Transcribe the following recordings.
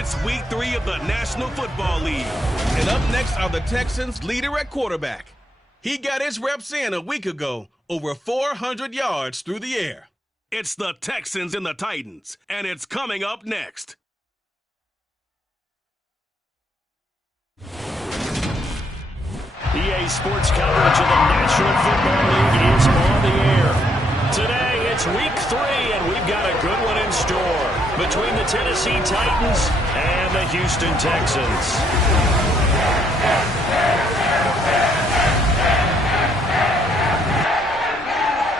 It's week 3 of the National Football League. And up next are the Texans' leader at quarterback. He got his reps in a week ago, over 400 yards through the air. It's the Texans and the Titans, and it's coming up next. EA Sports coverage of the National Football League is on the air. Today, it's week 3, and we've got a good one in store between the Tennessee Titans and the Houston Texans.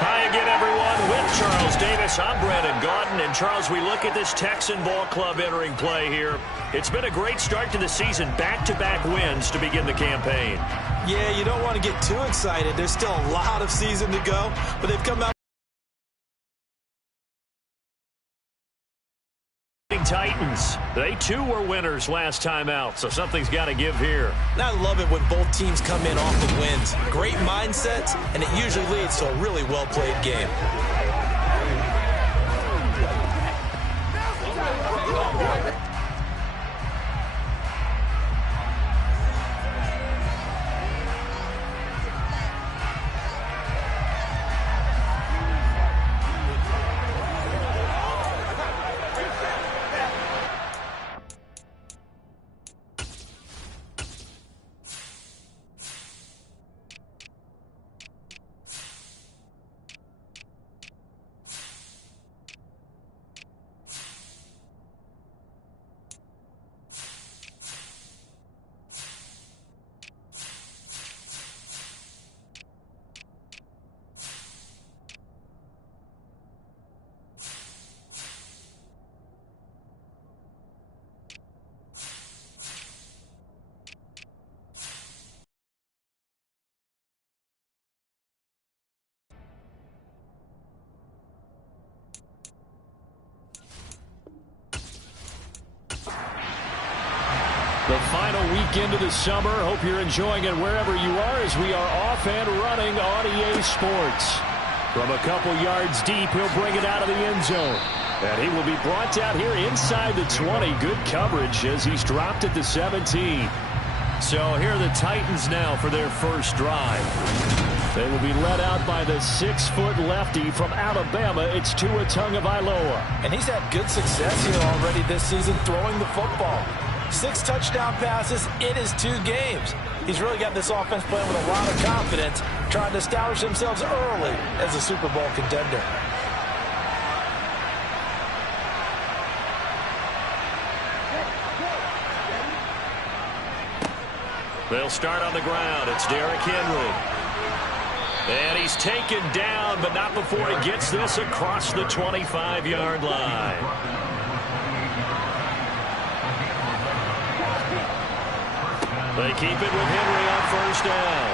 Hi again, everyone. With Charles Davis, I'm Brandon Gaudin. And Charles, we look at this Texan ball club entering play here. It's been a great start to the season, back-to-back wins to begin the campaign. Yeah, you don't want to get too excited. There's still a lot of season to go, but they've come out. Titans, they too were winners last time out, so something's got to give here. And I love it when both teams come in off of wins. Great mindsets, and it usually leads to a really well-played game. The final weekend of the summer. Hope you're enjoying it wherever you are as we are off and running on EA Sports. From a couple yards deep, he'll bring it out of the end zone. And he will be brought down here inside the 20. Good coverage as he's dropped at the 17. So here are the Titans now for their first drive. They will be led out by the 6-foot lefty from Alabama. It's Tua Tagovailoa. And he's had good success here already this season throwing the football. 6 touchdown passes in his 2 games. He's really got this offense playing with a lot of confidence, trying to establish themselves early as a Super Bowl contender. They'll start on the ground. It's Derrick Henry. And he's taken down, but not before he gets this across the 25-yard line. They keep it with Henry on first down.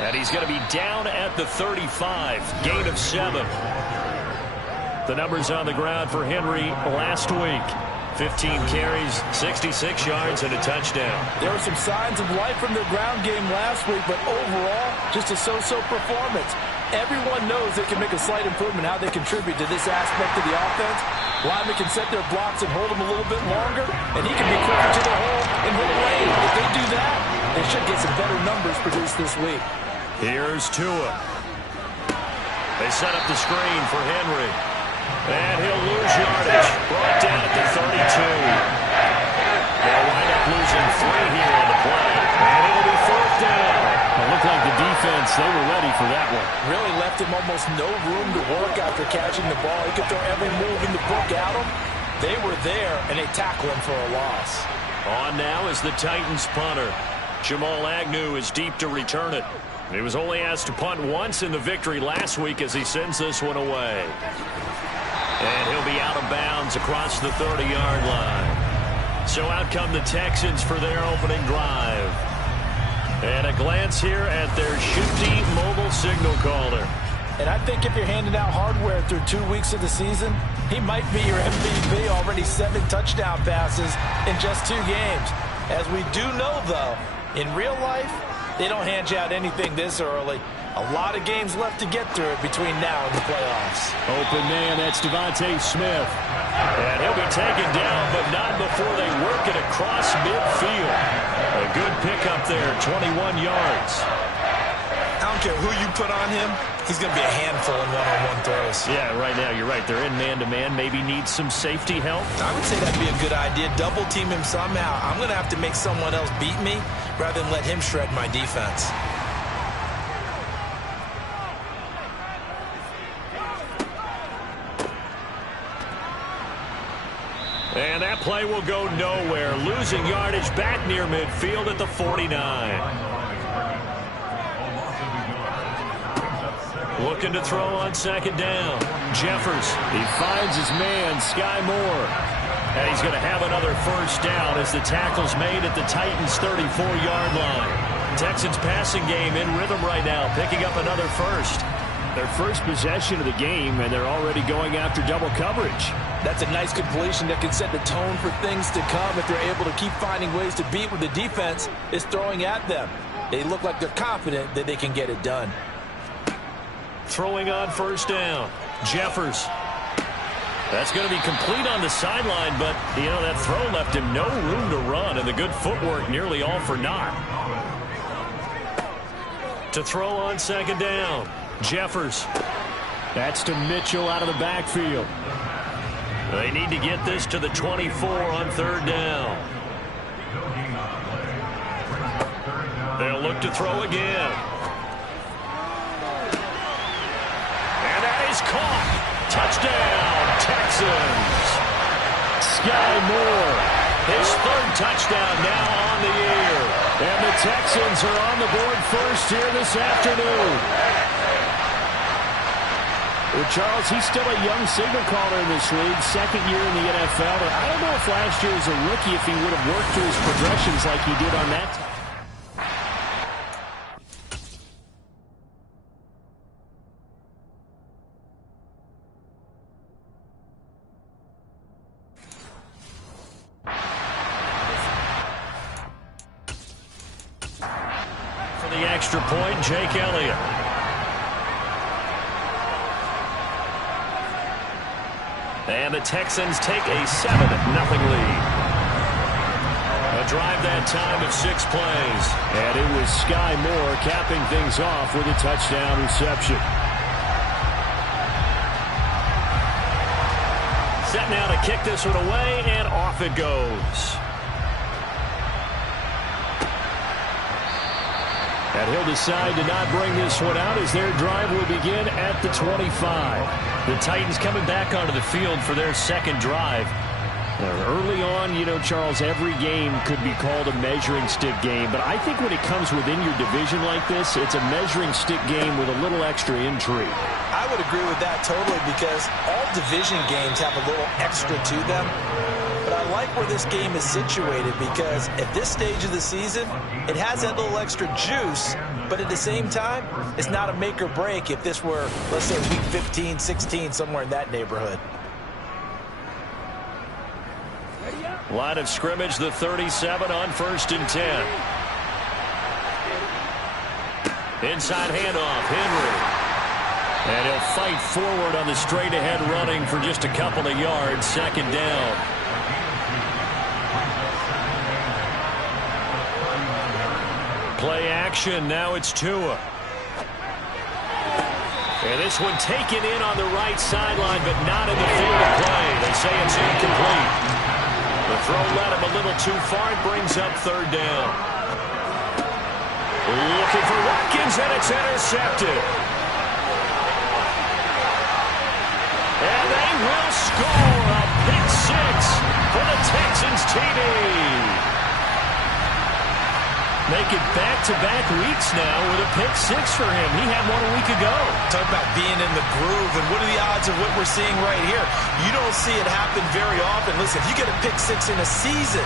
And he's going to be down at the 35. Gain of 7. The numbers on the ground for Henry last week. 15 carries, 66 yards, and a touchdown. There were some signs of life from their ground game last week, but overall, just a so-so performance. Everyone knows they can make a slight improvement how they contribute to this aspect of the offense. Linemen can set their blocks and hold them a little bit longer, and he can be quicker to the hole and hit a lane. If they do that, they should get some better numbers produced this week. Here's Tua. They set up the screen for Henry. And he'll lose yardage. Brought down at the 32. They'll wind up losing 3 here on the play. And it'll be 4th down. It looked like the defense, they were ready for that one. Really left him almost no room to work after catching the ball. He could throw every move in the book at him. They were there, and they tackle him for a loss. On now is the Titans punter. Jamal Agnew is deep to return it. He was only asked to punt once in the victory last week as he sends this one away. And he'll be out of bounds across the 30-yard line. So out come the Texans for their opening drive. And a glance here at their shifty mobile signal caller. And I think if you're handing out hardware through 2 weeks of the season, he might be your MVP. Already 7 touchdown passes in just 2 games. As we do know, though, in real life, they don't hand you out anything this early. A lot of games left to get through between now and the playoffs. Open man, that's Devontae Smith. And he'll be taken down, but not before they work it across midfield. A good pickup there, 21 yards. I don't care who you put on him, he's going to be a handful in one-on-one throws. Yeah, right now, you're right. They're in man-to-man. Maybe need some safety help. I would say that'd be a good idea. Double team him somehow. I'm going to have to make someone else beat me rather than let him shred my defense. And that play will go nowhere. Losing yardage back near midfield at the 49. Looking to throw on second down. Jeffers, he finds his man, Sky Moore. And he's going to have another first down as the tackle's made at the Titans' 34-yard line. Texans passing game in rhythm right now, picking up another first. Their first possession of the game, and they're already going after double coverage. That's a nice completion that can set the tone for things to come if they're able to keep finding ways to beat what the defense is throwing at them. They look like they're confident that they can get it done. Throwing on first down. Jeffers. That's going to be complete on the sideline, but, you know, that throw left him no room to run, and the good footwork nearly all for naught. To throw on second down. Jeffers. That's to Mitchell out of the backfield. They need to get this to the 24 on third down. They'll look to throw again. And that is caught. Touchdown, Texans. Sky Moore, his third touchdown now on the year. And the Texans are on the board first here this afternoon. Well, Charles, he's still a young signal caller in this league, second year in the NFL. But I don't know if last year as a rookie, if he would have worked through his progressions like he did on that time. For the extra point, Jake Elliott. And the Texans take a 7-0 lead. A drive that time of 6 plays. And it was Sky Moore capping things off with a touchdown reception. Set now to kick this one away, and off it goes. And he'll decide to not bring this one out as their drive will begin at the 25. The Titans coming back onto the field for their second drive. Early on, you know, Charles, every game could be called a measuring stick game. But I think when it comes within your division like this, it's a measuring stick game with a little extra intrigue. I would agree with that totally because all division games have a little extra to them. But I like where this game is situated because at this stage of the season, it has that little extra juice, but at the same time, it's not a make or break if this were, let's say, week 15, 16, somewhere in that neighborhood. Line of scrimmage, the 37 on 1st and 10. Inside handoff, Henry. And he'll fight forward on the straight-ahead running for just a couple of yards, second down. Play action, now it's Tua. And this one taken in on the right sideline, but not in the field of play. They say it's incomplete. The throw led him a little too far. It brings up third down. Looking for Watkins, and it's intercepted. And they will score a pick six for the Texans TD. Make it back-to-back weeks now with a pick six for him. He had one a week ago. Talk about being in the groove, and what are the odds of what we're seeing right here? You don't see it happen very often. Listen, if you get a pick six in a season,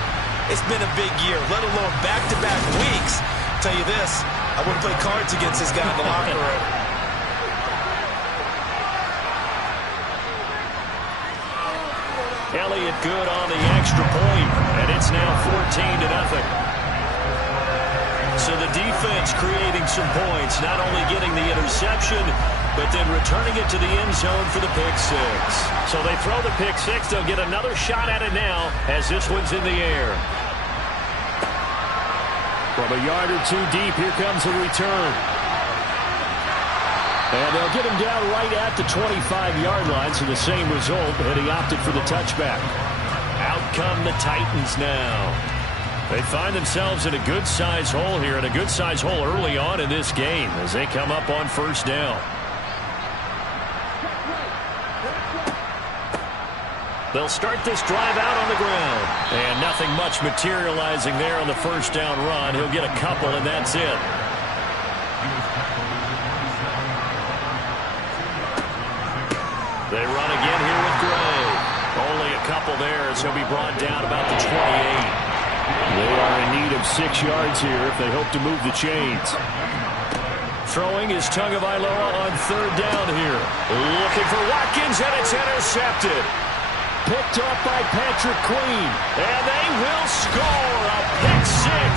it's been a big year, let alone back-to-back weeks. I'll tell you this, I wouldn't play cards against this guy in the locker room. Elliott good on the extra point, and it's now 14-0. So the defense creating some points, not only getting the interception, but then returning it to the end zone for the pick six. So they throw the pick six. They'll get another shot at it now as this one's in the air. From a yard or two deep, here comes a return. And they'll get him down right at the 25-yard line, so the same result, and he opted for the touchback. Out come the Titans now. They find themselves in a good-sized hole here, and a good-sized hole early on in this game as they come up on first down. They'll start this drive out on the ground. And nothing much materializing there on the first down run. He'll get a couple, and that's it. They run again here with Gray. Only a couple there as he'll be brought down about the 28. They are in need of 6 yards here if they hope to move the chains. Throwing is Tagovailoa on third down here. Looking for Watkins, and it's intercepted. Picked off by Patrick Queen. And they will score a pick six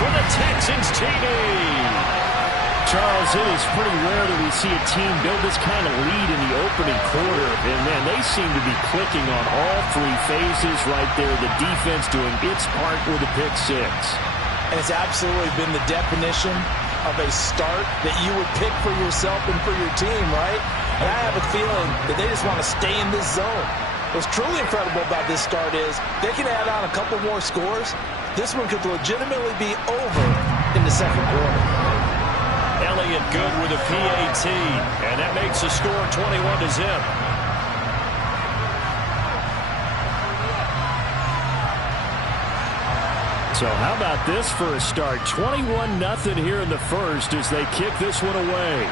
for the Texans TD. Charles, it is pretty rare that we see a team build this kind of lead in the opening quarter. And, man, they seem to be clicking on all 3 phases right there. The defense doing its part with a pick six. And it's absolutely been the definition of a start that you would pick for yourself and for your team, right? And I have a feeling that they just want to stay in this zone. What's truly incredible about this start is they can add on a couple more scores. This one could legitimately be over in the second quarter. Elliott good with a PAT, and that makes the score 21-0. So how about this for a start? 21-0 here in the first as they kick this one away.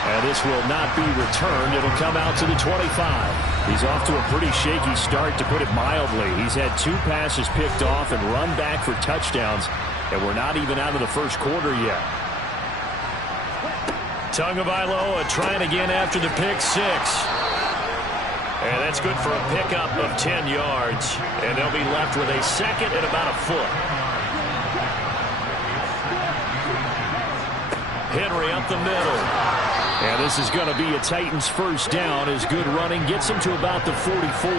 And this will not be returned. It'll come out to the 25. He's off to a pretty shaky start, to put it mildly. He's had 2 passes picked off and run back for touchdowns, and we're not even out of the first quarter yet. Tagovailoa trying again after the pick six. And that's good for a pickup of 10 yards. And they'll be left with a second and about a foot. Henry up the middle. And this is going to be a Titans first down as good running gets him to about the 44.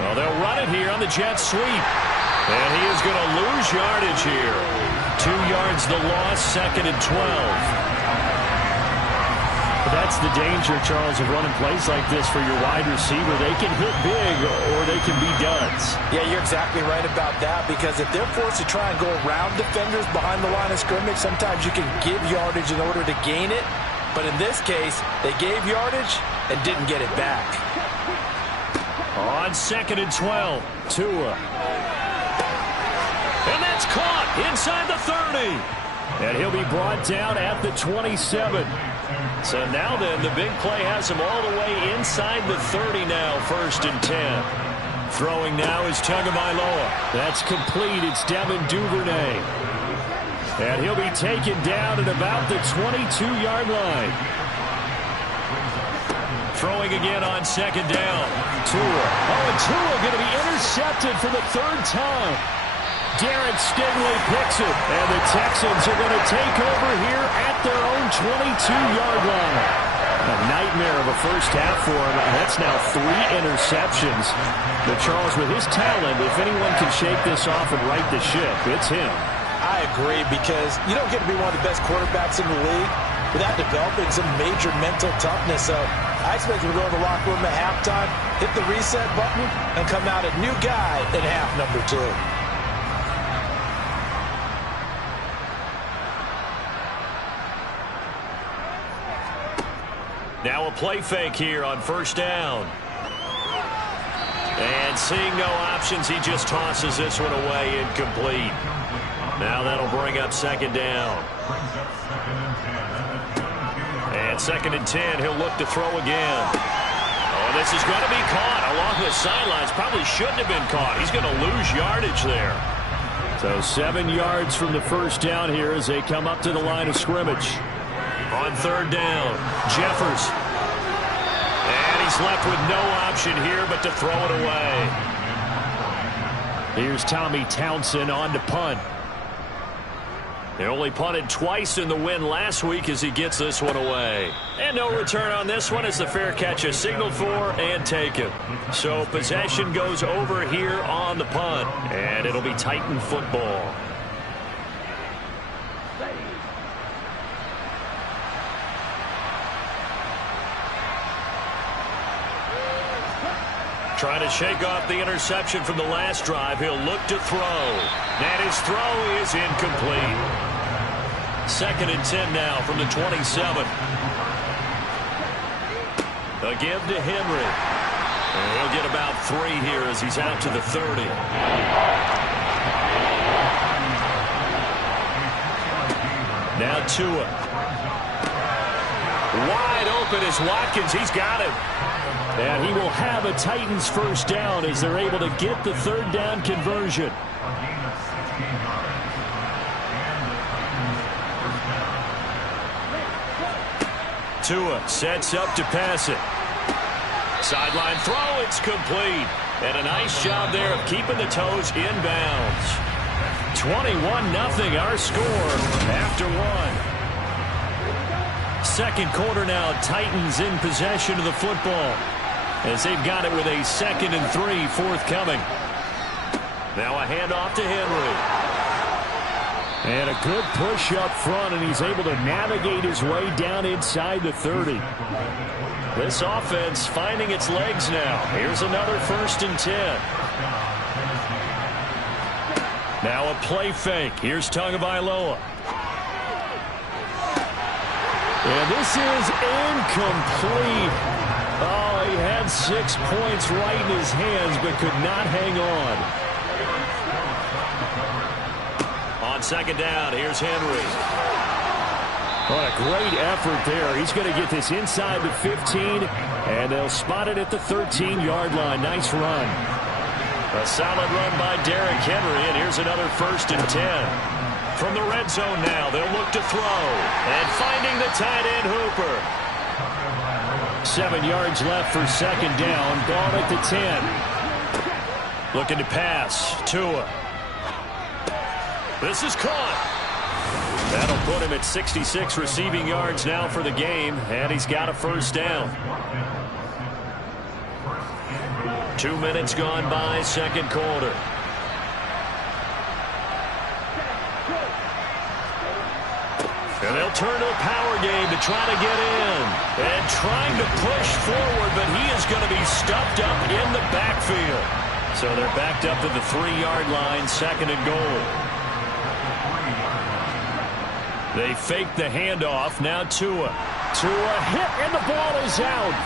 Well, they'll run it here on the jet sweep. And he is going to lose yardage here. 2 yards the loss, second and 12. That's the danger, Charles, of running plays like this for your wide receiver. They can hit big or they can be duds. Yeah, you're exactly right about that, because if they're forced to try and go around defenders behind the line of scrimmage, sometimes you can give yardage in order to gain it. But in this case, they gave yardage and didn't get it back. On second and 12, Tua. And that's caught inside the 30. And he'll be brought down at the 27. So now then, the big play has him all the way inside the 30 now, first and 10. Throwing now is Tagovailoa. That's complete. It's Devin Duvernay. And he'll be taken down at about the 22-yard line. Throwing again on second down. Tua. Oh, and Tua going to be intercepted for the 3rd time. Derek Stingley picks it, and the Texans are going to take over here at their own 22-yard line. A nightmare of a first half for him. That's now 3 interceptions. But Charles, with his talent, if anyone can shake this off and right the ship, it's him. I agree, because you don't get to be one of the best quarterbacks in the league without developing some major mental toughness. So I expect him to go to the locker room at halftime, hit the reset button, and come out a new guy in half number 2. Now a play fake here on first down. And seeing no options, he just tosses this one away, incomplete. Now that'll bring up second down. And second and 10, he'll look to throw again. Oh, this is going to be caught along the sidelines. Probably shouldn't have been caught. He's going to lose yardage there. So 7 yards from the first down here as they come up to the line of scrimmage. On third down, Jeffers. And he's left with no option here but to throw it away. Here's Tommy Townsend on to punt. They only punted twice in the win last week as he gets this one away. And no return on this one as the fair catch is signaled for and taken. So possession goes over here on the punt. And it'll be Titan football. Trying to shake off the interception from the last drive. He'll look to throw. And his throw is incomplete. 2nd and 10 now from the 27. A give to Henry. And he'll get about 3 here as he's out to the 30. Now Tua. Wide open is Watkins. He's got it. And he will have a Titans first down as they're able to get the 3rd down conversion. Tua sets up to pass it. Sideline throw, it's complete. And a nice job there of keeping the toes inbounds. 21-0 our score after 1. 2nd quarter now, Titans in possession of the football as they've got it with a 2nd and 3 forthcoming. Now a handoff to Henry. And a good push up front, and he's able to navigate his way down inside the 30. This offense finding its legs now. Here's another 1st and 10. Now a play fake. Here's Tagovailoa. And this is incomplete. Oh, he had 6 points right in his hands, but could not hang on. On 2nd down, here's Henry. What a great effort there. He's going to get this inside the 15, and they'll spot it at the 13-yard line. Nice run. A solid run by Derrick Henry, and here's another 1st and 10. From the red zone now, they'll look to throw. And finding the tight end Hooper. 7 yards left for 2nd down. Ball at the 10. Looking to pass. Tua. This is caught. That'll put him at 66 receiving yards now for the game. And he's got a 1st down. 2 minutes gone by, 2nd quarter. And they'll turn to a power game to try to get in. And trying to push forward, but he is going to be stuffed up in the backfield. So they're backed up to the 3-yard line, 2nd and goal. They fake the handoff. Now Tua. Tua hit, and the ball is out.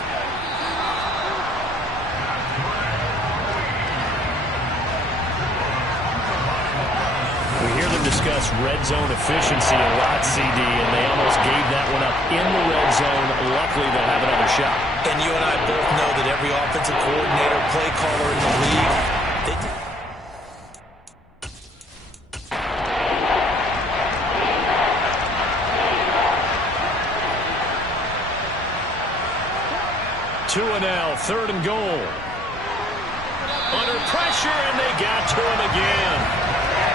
We hear them discuss red zone efficiency a lot, CD, and they almost gave that one up in the red zone. Luckily, they'll have another shot. And you and I both know that every offensive coordinator, play caller in the league, they do. Tua now, 3rd and goal. Under pressure, and they got to him again.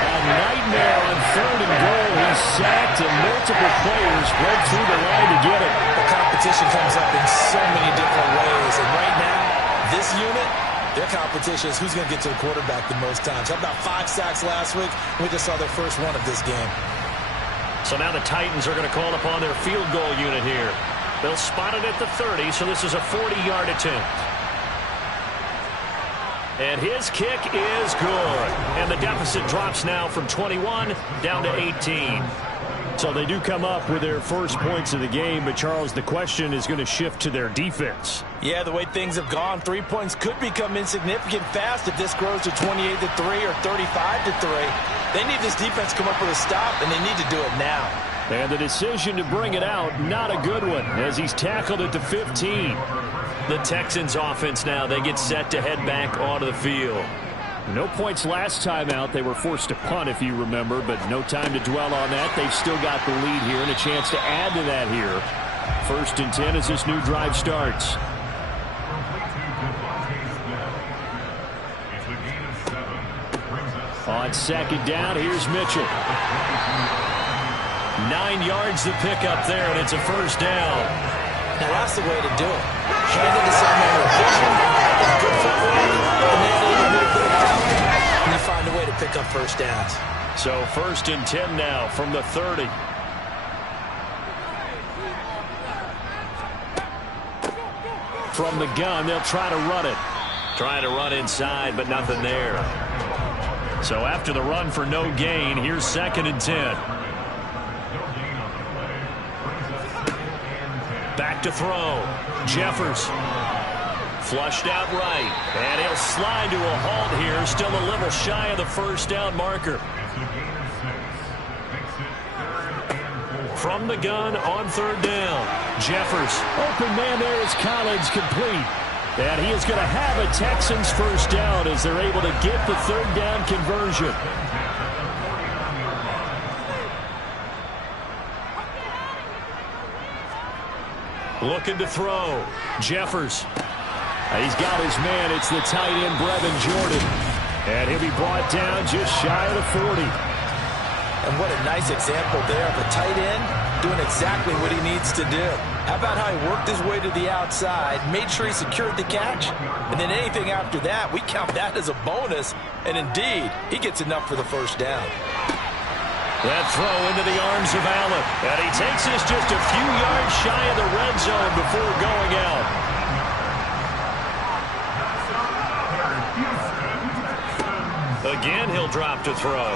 A nightmare on 3rd and goal. He's sacked, and multiple players broke through the line to get it. The competition comes up in so many different ways. And right now, this unit, their competition is who's going to get to the quarterback the most times. How about 5 sacks last week? We just saw their first one of this game. So now the Titans are going to call upon their field goal unit here. They'll spot it at the 30, so this is a 40-yard attempt. And his kick is good. And the deficit drops now from 21 down to 18. So they do come up with their first points of the game, but Charles, the question is going to shift to their defense. Yeah, the way things have gone, 3 points could become insignificant fast if this grows to 28-3 or 35-3. They need this defense to come up with a stop, and they need to do it now. And the decision to bring it out, not a good one, as he's tackled at the 15. The Texans offense now, they get set to head back onto the field. No points last time out. They were forced to punt, if you remember, but no time to dwell on that. They've still got the lead here and a chance to add to that here. 1st and 10 as this new drive starts. On second down, here's Mitchell. 9 yards to pick up there, and it's a first down. Now that's the way to do it. Hand it to someone with vision, good footwork, and then a little bit of power. And you find a way to pick up first downs. So 1st and 10 now from the 30. From the gun, they'll try to run it. Trying to run inside, but nothing there. So after the run for no gain, here's 2nd and 10. Back to throw. Jeffers. Flushed out right. And he'll slide to a halt here. Still a little shy of the first down marker. From the gun on 3rd down. Jeffers. Open man there is Collins, complete. And he is going to have a Texans first down as they're able to get the 3rd down conversion. Looking to throw. Jeffers. He's got his man. It's the tight end, Brevin Jordan. And he'll be brought down just shy of the 40. And what a nice example there of a tight end doing exactly what he needs to do. How about how he worked his way to the outside, made sure he secured the catch, and then anything after that, we count that as a bonus. And indeed, he gets enough for the first down. That throw into the arms of Allen. And he takes us just a few yards shy of the red zone before going out. Again, he'll drop to throw.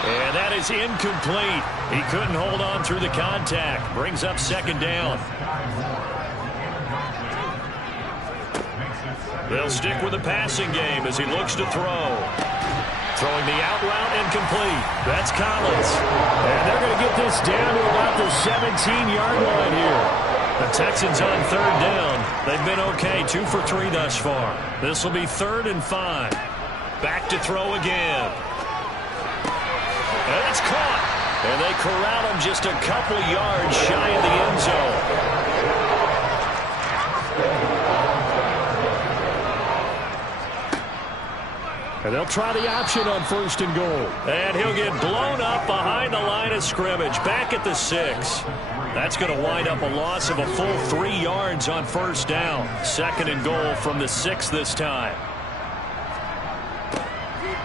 And that is incomplete. He couldn't hold on through the contact. Brings up 2nd down. They'll stick with the passing game as he looks to throw. Throwing the out route incomplete. That's Collins. And they're going to get this down to about the 17-yard line here. The Texans on 3rd down. They've been okay, 2 for 3 thus far. This will be 3rd and 5. Back to throw again. And it's caught. And they corral him just a couple yards shy of the end zone. And they'll try the option on 1st and goal. And he'll get blown up behind the line of scrimmage. Back at the 6. That's going to wind up a loss of a full 3 yards on 1st down. 2nd and goal from the 6 this time.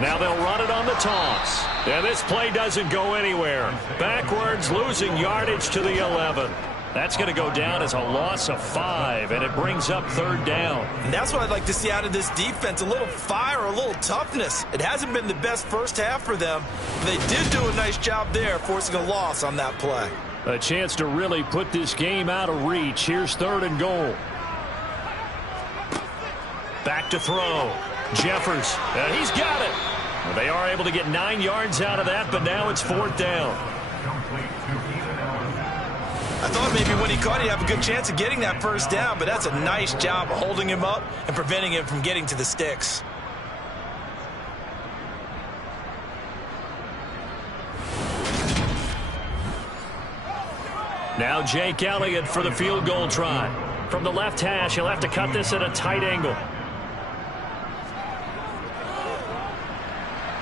Now they'll run it on the toss. And this play doesn't go anywhere. Backwards, losing yardage to the 11. That's going to go down as a loss of 5, and it brings up 3rd down. And that's what I'd like to see out of this defense, a little fire, a little toughness. It hasn't been the best first half for them, but they did do a nice job there, forcing a loss on that play. A chance to really put this game out of reach. Here's 3rd and goal. Back to throw. Jeffers, and he's got it. Well, they are able to get 9 yards out of that, but now it's 4th down. I thought maybe when he caught it, he'd have a good chance of getting that first down, but that's a nice job of holding him up and preventing him from getting to the sticks. Now Jake Elliott for the field goal try. From the left hash, he'll have to cut this at a tight angle.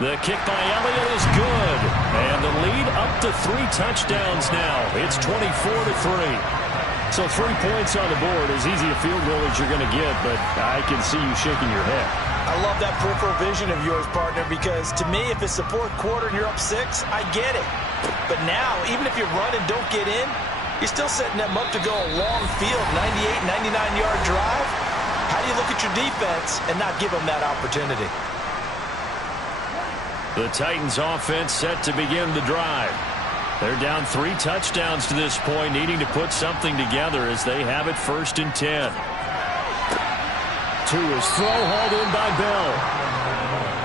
The kick by Elliott is good. And the lead up to 3 touchdowns now. It's 24-3. So 3 points on the board, as easy a field goal as you're going to get, but I can see you shaking your head. I love that peripheral vision of yours, partner, because to me, if it's the 4th quarter and you're up 6, I get it. But now, even if you run and don't get in, you're still setting them up to go a long field, 98, 99-yard drive. How do you look at your defense and not give them that opportunity? The Titans offense set to begin the drive. They're down 3 touchdowns to this point, needing to put something together as they have it 1st and 10. To his throw, hauled in by Bell.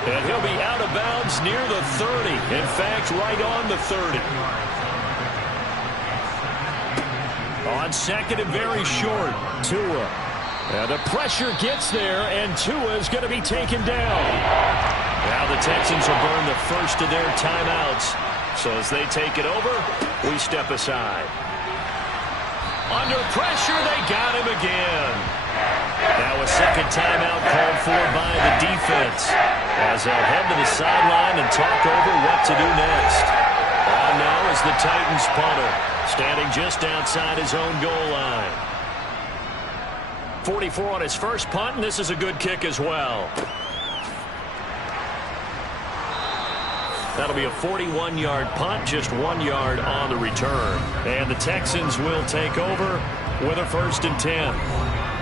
And he'll be out of bounds near the 30. In fact, right on the 30. On 2nd and very short, Tua. And the pressure gets there, and Tua is going to be taken down. Now the Texans will burn the first of their timeouts. So as they take it over, we step aside. Under pressure, they got him again. Now a second timeout called for by the defense, as they'll head to the sideline and talk over what to do next. On now is the Titans punter, standing just outside his own goal line. 44 on his first punt, and this is a good kick as well. That'll be a 41-yard punt, just 1 yard on the return. And the Texans will take over with a 1st and 10.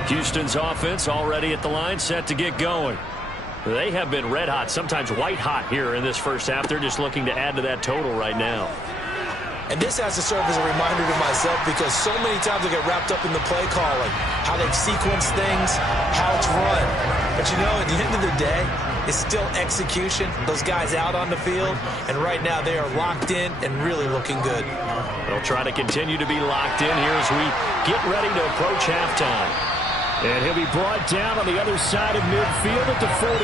Houston's offense already at the line, set to get going. They have been red hot, sometimes white hot here in this first half. They're just looking to add to that total right now. And this has to serve as a reminder to myself, because so many times I get wrapped up in the play calling, how they've sequenced things, how it's run. But you know, at the end of the day, it's still execution. Those guys out on the field, and right now they are locked in and really looking good. They'll try to continue to be locked in here as we get ready to approach halftime. And he'll be brought down on the other side of midfield at the 43.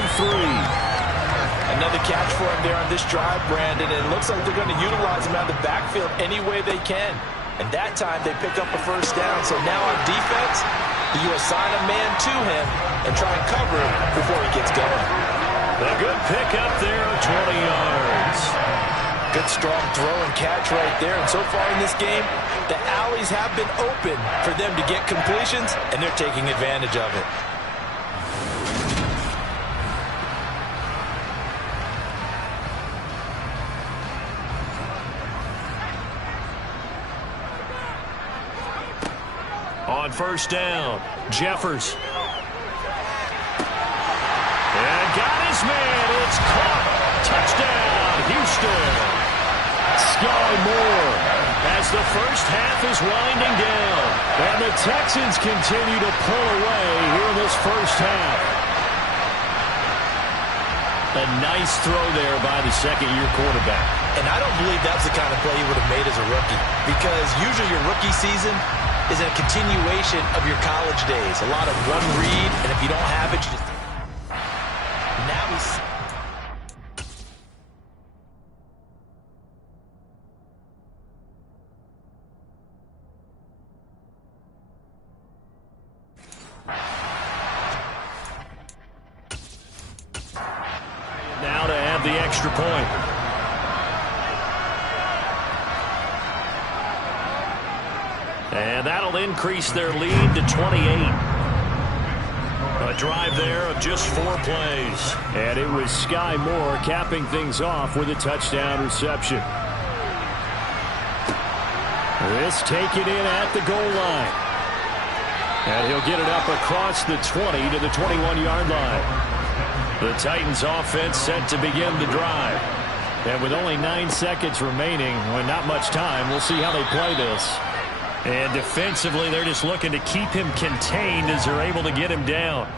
Another catch for him there on this drive, Brandon, and it looks like they're going to utilize him out of the backfield any way they can. And that time they pick up a 1st down. So now on defense, do you assign a man to him and try and cover him before he gets going? A good pick up there, 20 yards. Good strong throw and catch right there. And so far in this game, the alleys have been open for them to get completions, and they're taking advantage of it. On 1st down, Jeffers. And got his man. It's caught. Touchdown, Houston. Sky Moore as the first half is winding down. And the Texans continue to pull away here in this first half. A nice throw there by the second-year quarterback. And I don't believe that's the kind of play he would have made as a rookie, because usually your rookie season is a continuation of your college days. A lot of one read, and if you don't have it, you just... Now he's... Now to add the extra point. And that'll increase their lead to 28. A drive there of just 4 plays. And it was Sky Moore capping things off with a touchdown reception. This taken in at the goal line. And he'll get it up across the 20 to the 21-yard line. The Titans offense set to begin the drive. And with only 9 seconds remaining, well, not much time, we'll see how they play this. And defensively, they're just looking to keep him contained as they're able to get him down.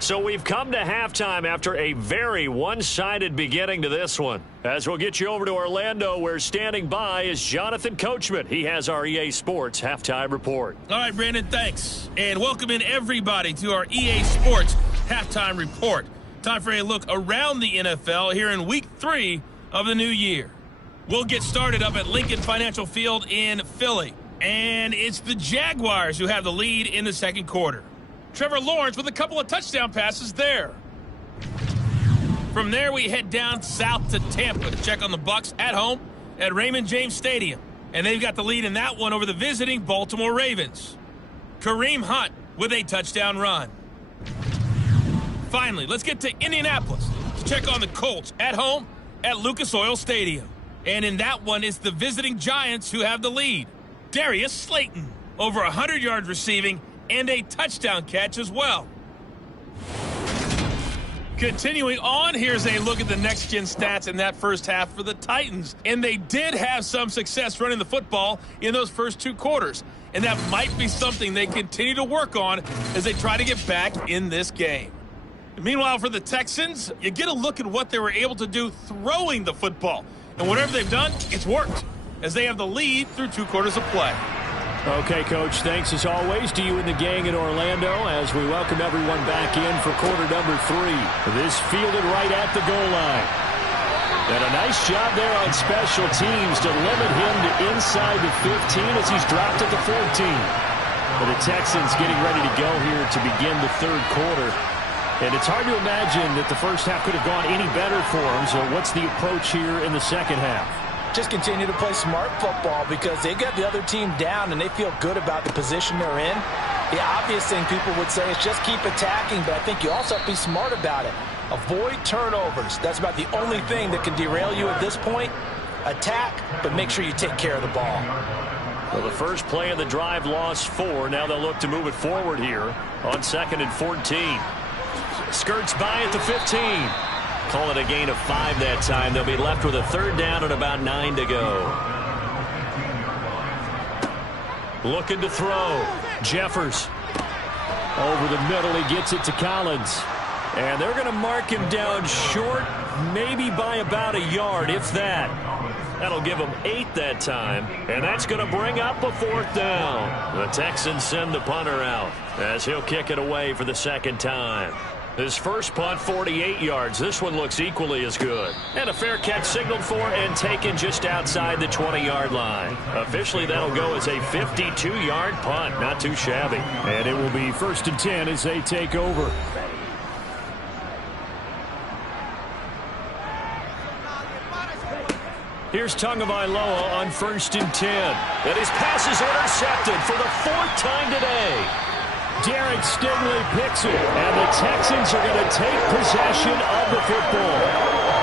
So we've come to halftime after a very one-sided beginning to this one. As we'll get you over to Orlando, where standing by is Jonathan Coachman. He has our EA Sports Halftime Report. All right, Brandon, thanks. And welcome in everybody to our EA Sports Halftime Report. Time for a look around the NFL here in Week 3 of the new year. We'll get started up at Lincoln Financial Field in Philly. And it's the Jaguars who have the lead in the second quarter. Trevor Lawrence with a couple of touchdown passes there. From there, we head down south to Tampa to check on the Bucs at home at Raymond James Stadium. And they've got the lead in that one over the visiting Baltimore Ravens. Kareem Hunt with a touchdown run. Finally, let's get to Indianapolis to check on the Colts at home at Lucas Oil Stadium. And in that one, it's the visiting Giants who have the lead. Darius Slayton, over 100 yards receiving and a touchdown catch as well. Continuing on, here's a look at the next-gen stats in that first half for the Titans. And they did have some success running the football in those first 2 quarters. And that might be something they continue to work on as they try to get back in this game. Meanwhile, for the Texans, you get a look at what they were able to do throwing the football. And whatever they've done, it's worked, as they have the lead through 2 quarters of play. Okay, Coach, thanks as always to you and the gang in Orlando as we welcome everyone back in for quarter number 3. This fielded right at the goal line. And a nice job there on special teams to limit him to inside the 15 as he's dropped at the 14. The Texans getting ready to go here to begin the third quarter. And it's hard to imagine that the first half could have gone any better for them. So what's the approach here in the second half? Just continue to play smart football because they got the other team down and they feel good about the position they're in. The obvious thing people would say is just keep attacking, but I think you also have to be smart about it. Avoid turnovers. That's about the only thing that can derail you at this point. Attack, but make sure you take care of the ball. Well, the first play of the drive lost 4. Now they'll look to move it forward here on 2nd and 14. Skirts by at the 15. Call it a gain of 5 that time. They'll be left with a 3rd down and about 9 to go. Looking to throw. Jeffers. Over the middle, he gets it to Collins. And they're going to mark him down short, maybe by about a yard, if that. That'll give him 8 that time, and that's going to bring up a 4th down. The Texans send the punter out as he'll kick it away for the 2nd time. His first punt, 48 yards. This one looks equally as good. And a fair catch signaled for and taken just outside the 20-yard line. Officially, that'll go as a 52-yard punt. Not too shabby. And it will be 1st and 10 as they take over. Here's Tagovailoa on 1st and 10. And his pass is intercepted for the 4th time today. Derek Stingley picks it, and the Texans are going to take possession of the football.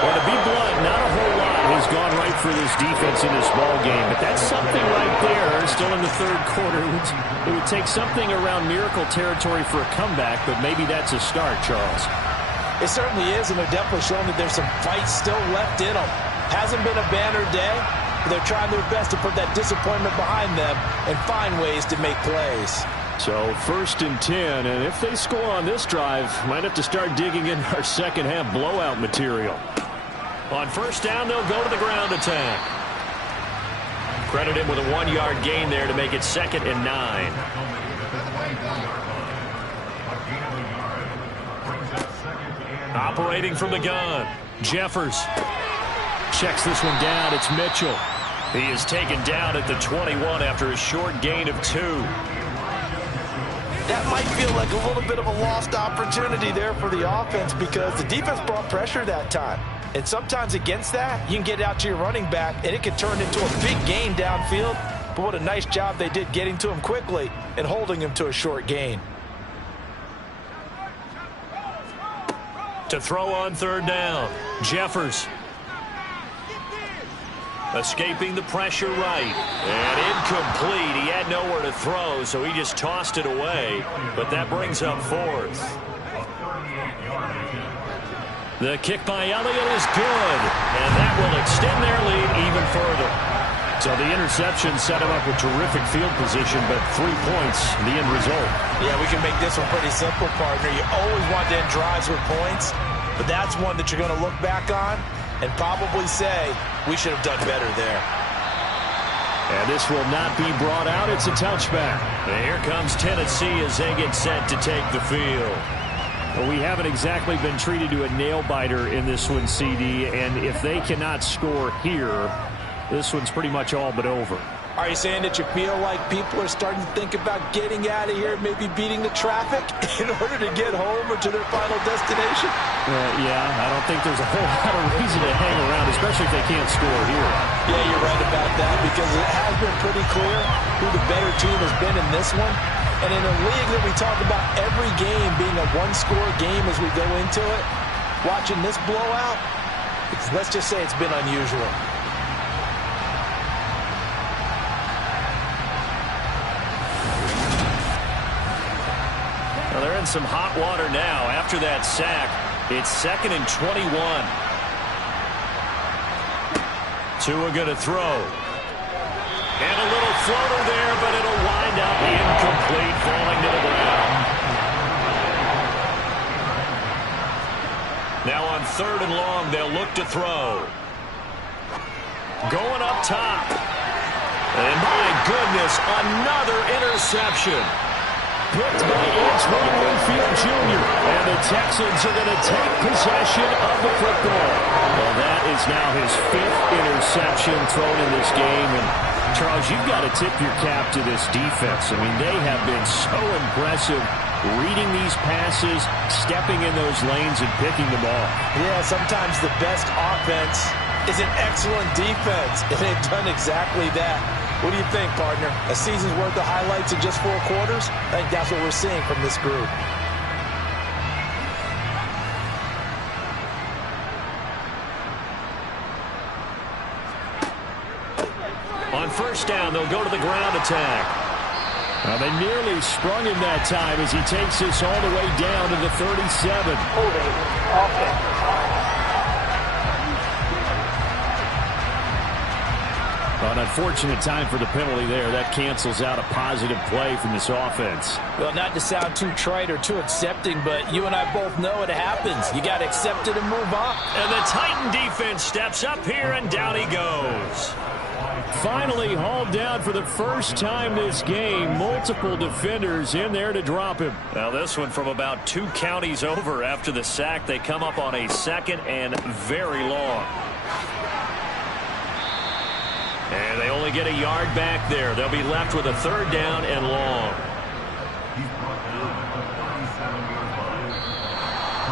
Well, to be blunt, not a whole lot has gone right for this defense in this ball game, but that's something right there. Still in the 3rd quarter. It would take something around miracle territory for a comeback, but maybe that's a start, Charles. It certainly is, and they're definitely showing that there's some fight still left in them. Hasn't been a banner day, but they're trying their best to put that disappointment behind them and find ways to make plays. So 1st and 10, and if they score on this drive, might have to start digging in our second half blowout material. On 1st down, they'll go to the ground attack. Credit him with a 1-yard gain there to make it 2nd and 9. Operating from the gun, Jeffers. Checks this one down. It's Mitchell. He is taken down at the 21 after a short gain of 2. That might feel like a little bit of a lost opportunity there for the offense because the defense brought pressure that time. And sometimes against that, you can get out to your running back, and it can turn into a big gain downfield. But what a nice job they did getting to him quickly and holding him to a short gain. To throw on 3rd down, Jeffers. Escaping the pressure right. And incomplete. He had nowhere to throw, so he just tossed it away. But that brings up 4th. The kick by Elliott is good. And that will extend their lead even further. So the interception set him up with terrific field position, but 3 points, the end result. Yeah, we can make this one pretty simple, partner. You always want to end drives with points, but that's one that you're going to look back on and probably say, we should have done better there. And this will not be brought out. It's a touchback. And here comes Tennessee as they get set to take the field. Well, we haven't exactly been treated to a nail-biter in this one, CD, and if they cannot score here, this one's pretty much all but over. Are you saying that you feel like people are starting to think about getting out of here, maybe beating the traffic in order to get home or to their final destination? Yeah, I don't think there's a whole lot of reason to hang around, especially if they can't score here. Yeah, you're right about that because it has been pretty clear who the better team has been in this one. And in a league that we talk about every game being a one-score game as we go into it, watching this blowout, let's just say it's been unusual. Well, they're in some hot water now. After that sack, it's 2nd and 21. Tua going to throw. And a little floater there, but it'll wind up incomplete, falling to the ground. Now on 3rd and long, they'll look to throw. Going up top. And my goodness, another interception. Picked by Antoine Winfield Jr. And the Texans are going to take possession of the football. Well, that is now his 5th interception thrown in this game. And Charles, you've got to tip your cap to this defense. I mean, they have been so impressive reading these passes, stepping in those lanes, and picking them off. Yeah, sometimes the best offense is an excellent defense, and they've done exactly that. What do you think, partner? A season's worth of highlights in just 4 quarters? I think that's what we're seeing from this group. On first down, they'll go to the ground attack. Now, they nearly sprung him that time as he takes this all the way down to the 37. Holding offense. An unfortunate time for the penalty there. That cancels out a positive play from this offense. Well, not to sound too trite or too accepting, but you and I both know it happens. You got to accept it and move on. And the Titan defense steps up here, and down he goes. Finally hauled down for the first time this game. Multiple defenders in there to drop him. Now this one from about 2 counties over after the sack. They come up on a 2nd and very long. And they only get a yard back there. They'll be left with a 3rd down and long.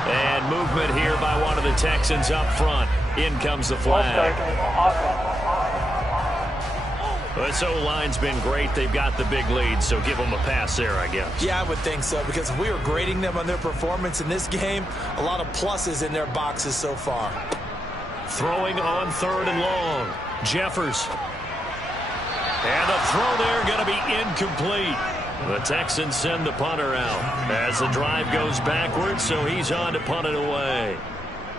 And movement here by one of the Texans up front. In comes the flag. This O-line's been great. They've got the big lead, so give them a pass there, I guess. Yeah, I would think so, because if we were grading them on their performance in this game, a lot of pluses in their boxes so far. Throwing on 3rd and long. Jeffers. And the throw there going to be incomplete. The Texans send the punter out as the drive goes backwards, so he's on to punt it away.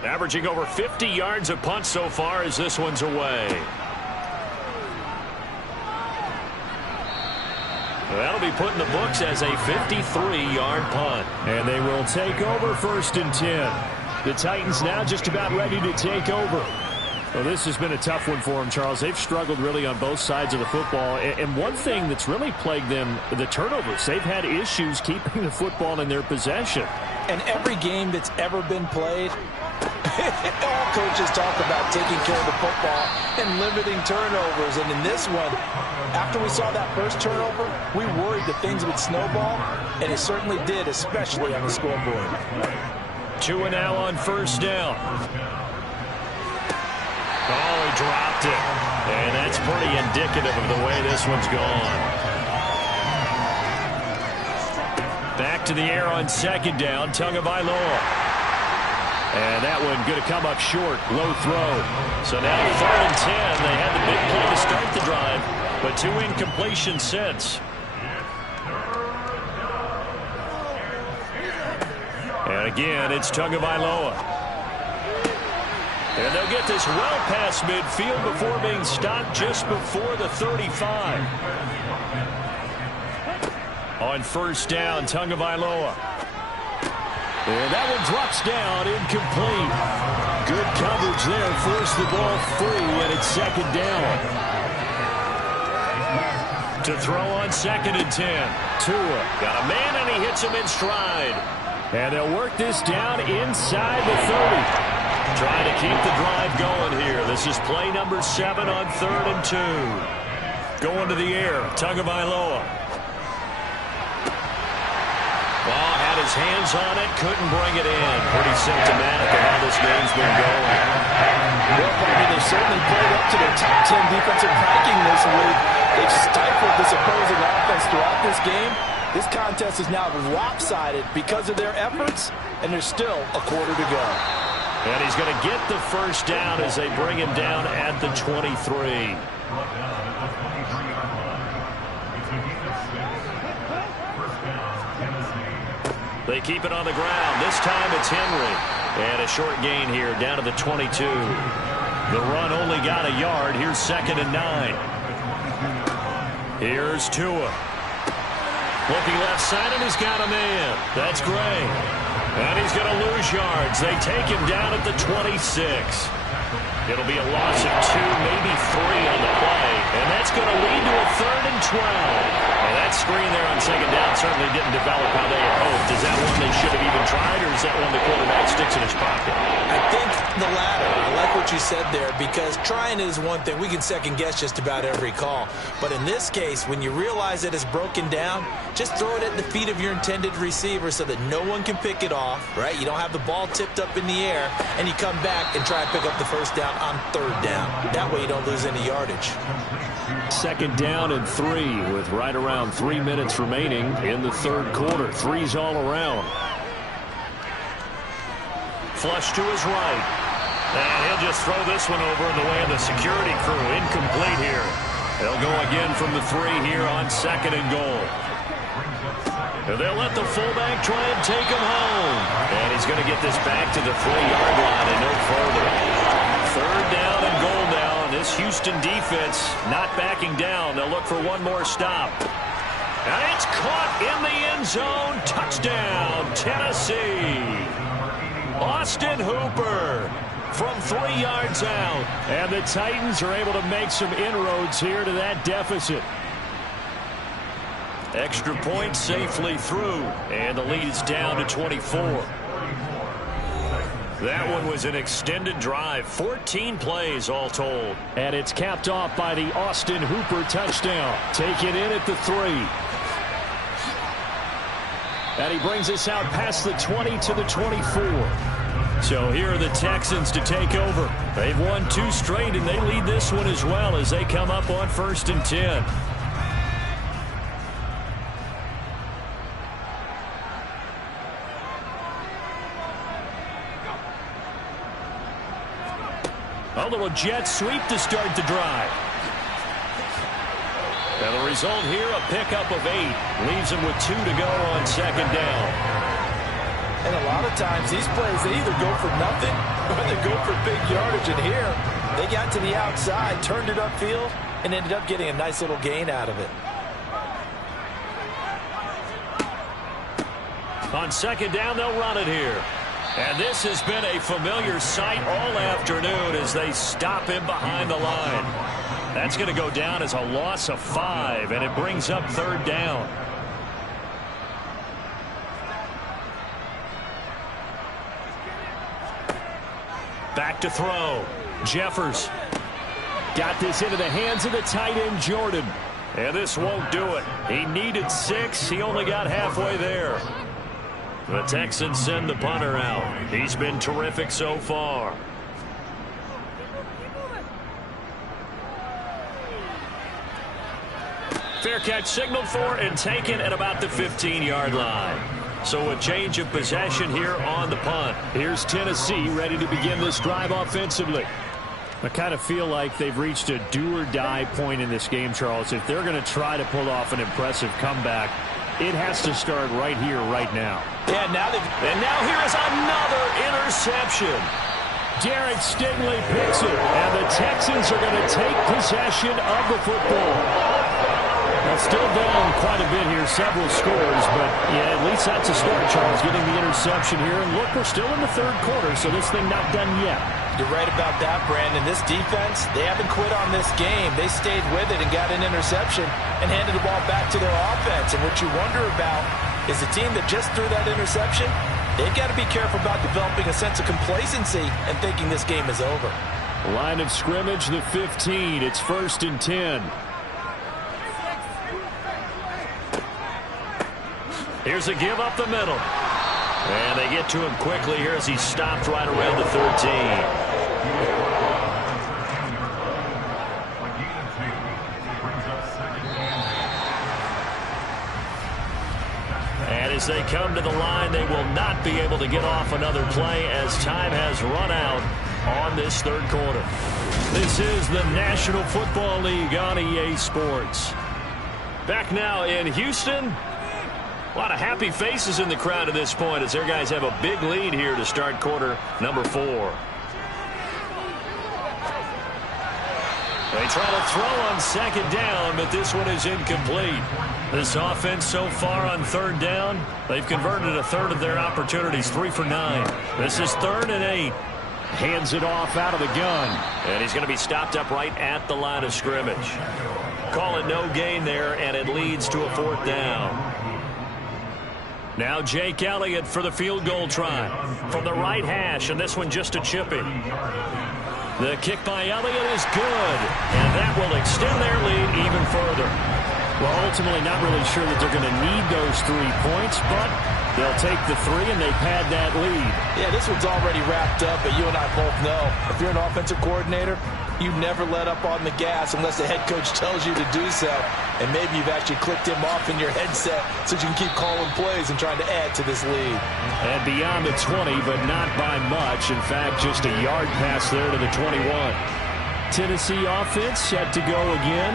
Averaging over 50 yards a punt so far as this one's away. That'll be put in the books as a 53-yard punt. And they will take over 1st and 10. The Titans now just about ready to take over. Well, this has been a tough one for them, Charles. They've struggled really on both sides of the football. And one thing that's really plagued them, the turnovers. They've had issues keeping the football in their possession. And every game that's ever been played, all coaches talk about taking care of the football and limiting turnovers. And in this one, after we saw that first turnover, we worried that things would snowball, and it certainly did, especially on the scoreboard. 2 and now on 1st down. Oh, he dropped it. And that's pretty indicative of the way this one's gone. Back to the air on 2nd down, Tagovailoa. And that one going to come up short, low throw. So now 3rd and 10. They had the big play to start the drive, but 2 incompletions since. And again, it's Tagovailoa. And they'll get this well past midfield before being stopped just before the 35. On 1st down, Tagovailoa. And that one drops down, incomplete. Good coverage there, forced the ball free, and it's 2nd down. To throw on 2nd and 10. Tua got a man, and he hits him in stride. And they'll work this down inside the 30. Trying to keep the drive going here. This is play number 7 on 3rd and 2. Going to the air, Tagovailoa. Well, had his hands on it, couldn't bring it in. Pretty symptomatic of how this game's been going. Well, partner, they certainly played up to their top 10 defensive ranking this week. They've stifled this opposing offense throughout this game. This contest is now lopsided because of their efforts, and there's still a quarter to go. And he's going to get the 1st down as they bring him down at the 23. They keep it on the ground. This time it's Henry. And a short gain here down to the 22. The run only got a yard. Here's 2nd and 9. Here's Tua. Looking left side, and he's got a man. That's Gray. And he's going to lose yards. They take him down at the 26. It'll be a loss of 2, maybe 3 on the play. And that's going to lead to a 3rd and 12. And that screen there on 2nd down certainly didn't develop how they had hoped. Is that one they should have even tried, or is that one the quarterback sticks in his pocket? I think the latter. I like what you said there, because trying is one thing. We can second-guess just about every call. But in this case, when you realize that it's broken down, just throw it at the feet of your intended receiver so that no one can pick it off, right? You don't have the ball tipped up in the air, and you come back and try to pick up the 1st down on 3rd down. That way you don't lose any yardage. 2nd down and 3 with right around 3 minutes remaining in the 3rd quarter. 3's all around. Flush to his right. And he'll just throw this one over in the way of the security crew. Incomplete here. They'll go again from the 3 here on 2nd and goal. And they'll let the fullback try and take him home. And he's going to get this back to the 3-yard line and no further. 3rd down and goal now. This Houston defense not backing down. They'll look for one more stop. And it's caught in the end zone. Touchdown, Tennessee. Austin Hooper from 3 yards out. And the Titans are able to make some inroads here to that deficit. Extra point safely through. And the lead is down to 24. That one was an extended drive. 14 plays all told. And it's capped off by the Austin Hooper touchdown. Taken in at the 3. And he brings us out past the 20 to the 24. So here are the Texans to take over. They've won 2 straight, and they lead this one as well as they come up on 1st and 10. A little jet sweep to start the drive. And the result here, a pickup of 8. Leaves them with 2 to go on 2nd down. And a lot of times these plays, they either go for nothing or they go for big yardage. And here, they got to the outside, turned it upfield, and ended up getting a nice little gain out of it. On 2nd down, they'll run it here. And this has been a familiar sight all afternoon as they stop him behind the line. That's going to go down as a loss of 5, and it brings up 3rd down. Back to throw. Jeffers got this into the hands of the tight end, Jordan. And this won't do it. He needed 6. He only got halfway there. The Texans send the punter out. He's been terrific so far. Fair catch signaled for and taken at about the 15-yard line. So a change of possession here on the punt. Here's Tennessee ready to begin this drive offensively. I kind of feel like they've reached a do-or-die point in this game, Charles. If they're going to try to pull off an impressive comeback, it has to start right here, right now. Yeah, now here is another interception. Derek Stingley picks it, and the Texans are going to take possession of the football. Well, still down quite a bit here, several scores, but yeah, at least that's a start, Charles, getting the interception here. And look, we're still in the 3rd quarter, so this thing not done yet. You're right about that, Brandon. This defense, they haven't quit on this game. They stayed with it and got an interception and handed the ball back to their offense. And what you wonder about is the team that just threw that interception, they've got to be careful about developing a sense of complacency and thinking this game is over. Line of scrimmage, the 15. It's 1st and 10. Here's a give up the middle. And they get to him quickly here as he stopped right around the 13. And as they come to the line, they will not be able to get off another play as time has run out on this 3rd quarter. This is the National Football League on EA Sports. Back now in Houston. A lot of happy faces in the crowd at this point as their guys have a big lead here to start quarter number 4. They try to throw on 2nd down, but this one is incomplete. This offense so far on 3rd down, they've converted a third of their opportunities, 3 for 9. This is 3rd and 8. hands it off out of the gun. And he's going to be stopped up right at the line of scrimmage. Call it no gain there, and it leads to a 4th down. Now Jake Elliott for the field goal try. From the right hash, and this one just a chippy. The kick by Elliott is good, and that will extend their lead even further. Well, ultimately not really sure that they're going to need those 3 points, but they'll take the 3 and they pad that lead. Yeah, this one's already wrapped up, but you and I both know if you're an offensive coordinator, you never let up on the gas unless the head coach tells you to do so. And maybe you've actually clicked him off in your headset so you can keep calling plays and trying to add to this lead. And beyond the 20, but not by much. In fact, just a yard pass there to the 21. Tennessee offense set to go again.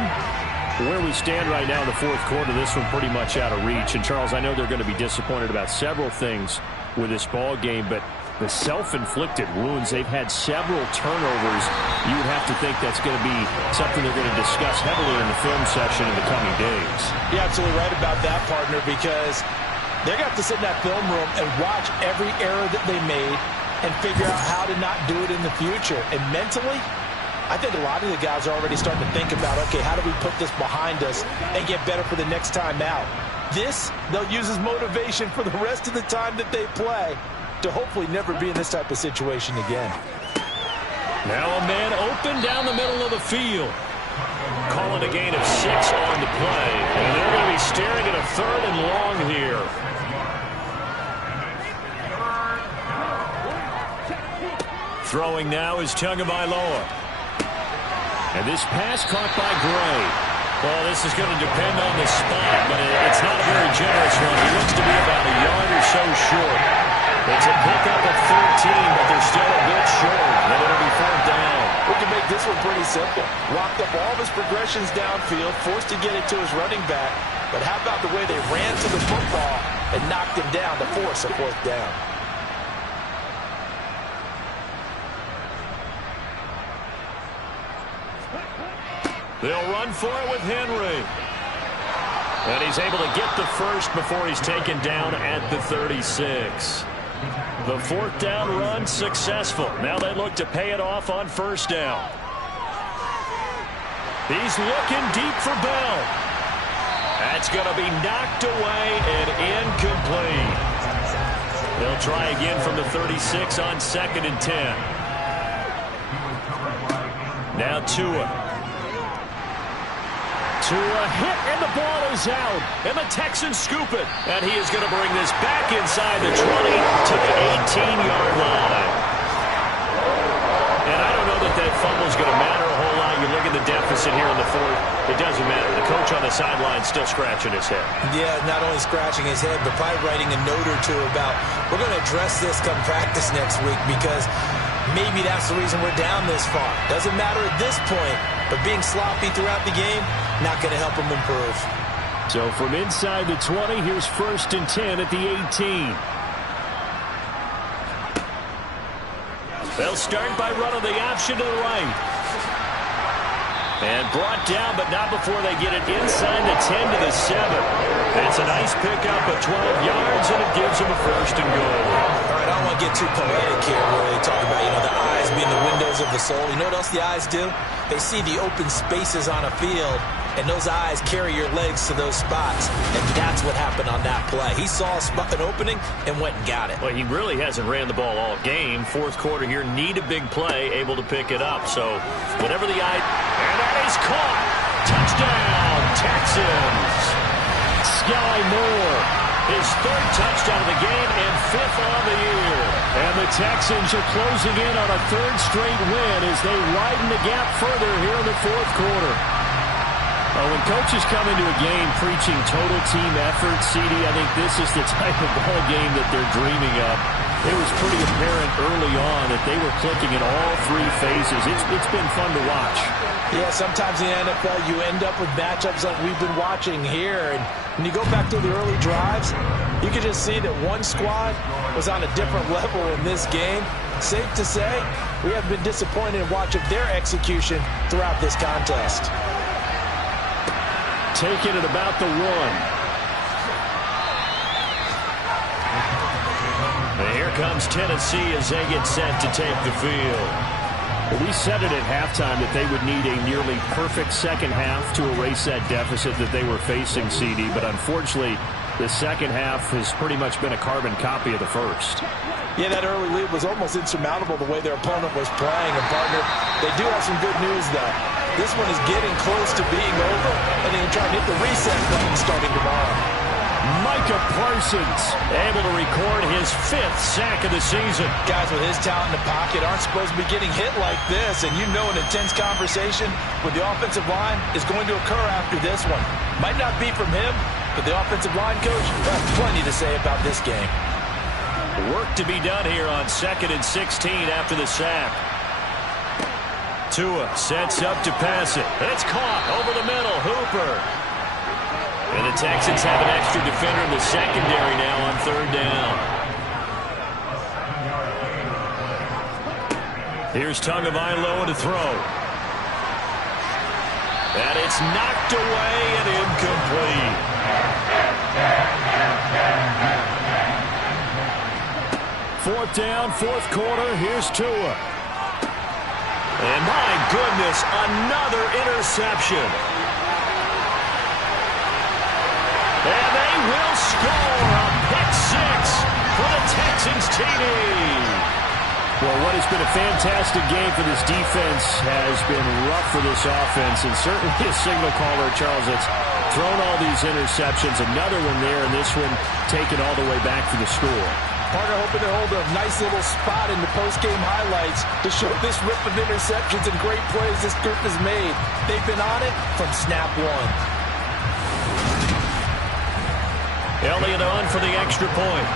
Where we stand right now in the 4th quarter, this one pretty much out of reach. And, Charles, I know they're going to be disappointed about several things with this ball game, but the self-inflicted wounds, they've had several turnovers. You would have to think that's going to be something they're going to discuss heavily in the film session in the coming days. You're absolutely right about that, partner, because they're going to have to sit in that film room and watch every error that they made and figure out how to not do it in the future. And mentally, I think a lot of the guys are already starting to think about, okay, how do we put this behind us and get better for the next time out? This, they'll use as motivation for the rest of the time that they play to hopefully never be in this type of situation again. Now a man open down the middle of the field. Calling a gain of 6 on the play. And they're going to be staring at a 3rd and long here. Throwing now is Tagovailoa. And this pass caught by Gray. Well, this is going to depend on the spot, but it's not a very generous one. He looks to be about a yard or so short. It's a pickup of 13, but they're still a bit short. And it'll be 4th down. We can make this one pretty simple. Locked up all of his progressions downfield, forced to get it to his running back. But how about the way they ran to the football and knocked him down to force a 4th down? They'll run for it with Henry. And he's able to get the first before he's taken down at the 36. The 4th down run successful. Now they look to pay it off on 1st down. He's looking deep for Bell. That's going to be knocked away and incomplete. They'll try again from the 36 on 2nd and 10. Now Tua. Tua hit, and the ball is out. And the Texans scoop it. And he is going to bring this back inside the 20 to the 18-yard line. And I don't know that fumble is going to matter a whole lot. You look at the deficit here in the 4th. It doesn't matter. The coach on the sideline still scratching his head. Yeah, not only scratching his head, but probably writing a note or two about, we're going to address this come practice next week because maybe that's the reason we're down this far. Doesn't matter at this point, but being sloppy throughout the game, not going to help him improve. So from inside the 20, here's 1st and 10 at the 18. They'll start by running the option to the right. And brought down, but not before they get it inside the 10 to the 7. That's a nice pickup of 12 yards, and it gives them a 1st and goal. All right, I don't want to get too poetic here where they talk about, the eyes being the windows of the soul. You know what else the eyes do? They see the open spaces on a field, and those eyes carry your legs to those spots, and that's what happened on that play. He saw an opening and went and got it. Well, he really hasn't ran the ball all game. 4th quarter here, need a big play, able to pick it up. So whatever the eye, and that is caught. Touchdown, Texans. Sky Moore, his 3rd touchdown of the game and 5th on the year. And the Texans are closing in on a 3rd straight win as they widen the gap further here in the 4th quarter. When coaches come into a game preaching total team effort, CD, I think this is the type of ball game that they're dreaming of. It was pretty apparent early on that they were clicking in all 3 phases. It's been fun to watch. Yeah, sometimes in the NFL you end up with matchups like we've been watching here. And when you go back to the early drives, you can just see that one squad was on a different level in this game. Safe to say, we have been disappointed in watching their execution throughout this contest. Taking it about the 1. Here here comes Tennessee as they get set to take the field. Well, we said it at halftime that they would need a nearly perfect second half to erase that deficit that they were facing, CD. But unfortunately, the second half has pretty much been a carbon copy of the first. Yeah, that early lead was almost insurmountable the way their opponent was playing. And, partner, they do have some good news, though. This one is getting close to being over, and they can try to hit the reset button starting tomorrow. Micah Parsons able to record his 5th sack of the season. Guys with his talent in the pocket aren't supposed to be getting hit like this, and you know an intense conversation with the offensive line is going to occur after this one. Might not be from him, but the offensive line coach has plenty to say about this game. Work to be done here on 2nd and 16 after the sack. Tua sets up to pass it. It's caught over the middle. Hooper. And the Texans have an extra defender in the secondary now on 3rd down. Here's Tagovailoa to throw. And it's knocked away and incomplete. Fourth down, 4th quarter. Here's Tua. And my goodness, another interception. And they will score a pick 6 for the Texans TD. Well, what has been a fantastic game for this defense has been rough for this offense, and certainly a signal caller, Charles, that's thrown all these interceptions. Another one there, and this one taken all the way back for the score. Partner hoping to hold a nice little spot in the post-game highlights to show this rip of interceptions and great plays this group has made. They've been on it from snap one. Elliott on for the extra point.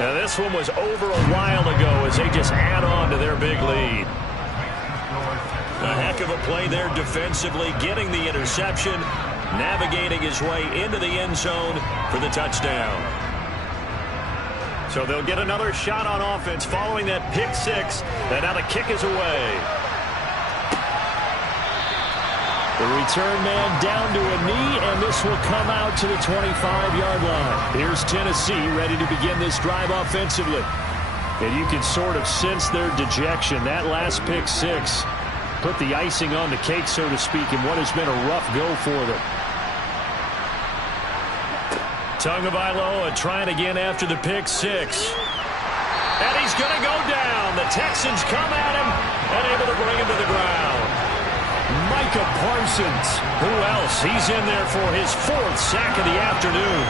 Now this one was over a while ago as they just add on to their big lead. A heck of a play there defensively, getting the interception, navigating his way into the end zone for the touchdown. So they'll get another shot on offense following that pick 6, and now the kick is away. The return man down to a knee, and this will come out to the 25-yard line. Here's Tennessee ready to begin this drive offensively. And you can sort of sense their dejection. That last pick 6 put the icing on the cake, so to speak, in what has been a rough go for them. Tagovailoa trying again after the pick 6. And he's going to go down. The Texans come at him and able to bring him to the ground. Micah Parsons. Who else? He's in there for his 4th sack of the afternoon.